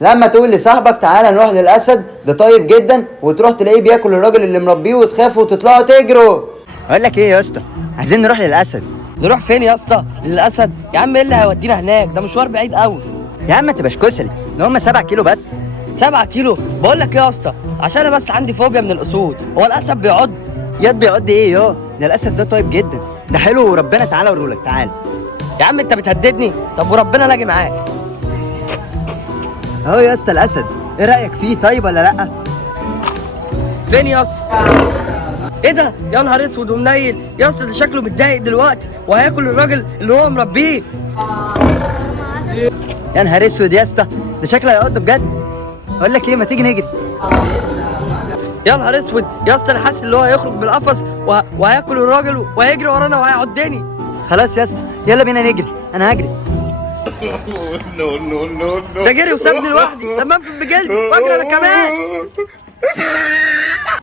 لما تقول لصاحبك تعالى نروح للاسد ده طيب جدا، وتروح تلاقيه بياكل الراجل اللي مربيه وتخافوا وتطلعوا تجروا. اقول لك ايه يا اسطى، عايزين نروح للاسد. نروح فين يا اسطى؟ للاسد يا عم، ايه اللي هيودينا هناك؟ ده مشوار بعيد قوي. يا عم ما تبقاش كسلي، ده هم 7 كيلو بس. 7 كيلو؟ بقول لك ايه يا اسطى، عشان انا بس عندي فوبيا من الاسود. هو الاسد بيعض؟ ياض بيقضي ايه يا ده الاسد ده طيب جدا، ده حلو وربنا تعالى اوريهولك. تعالى يا عم انت بتهددني، طب وربنا لاجي معاك. اهو يا اسطى الاسد، ايه رايك فيه طيب ولا لا؟ فين يا اسطى؟ ايه ده؟ يا نهار اسود ومنيل يا اسطى، ده شكله متضايق دلوقتي وهياكل الراجل اللي هو مربيه. يا نهار اسود يا اسطى، ده شكله هيقض بجد. اقول لك ايه، ما تيجي نجري. يا نهار اسود يا اسطى، انا حاسس ان هو هيخرج من القفص وهياكل الراجل وهيجري ورانا وهيعضني. خلاص يا اسطى يلا بينا نجري، انا هجري. ده جري وسابني لوحدي، تمام في بجلدي واجري انا كمان.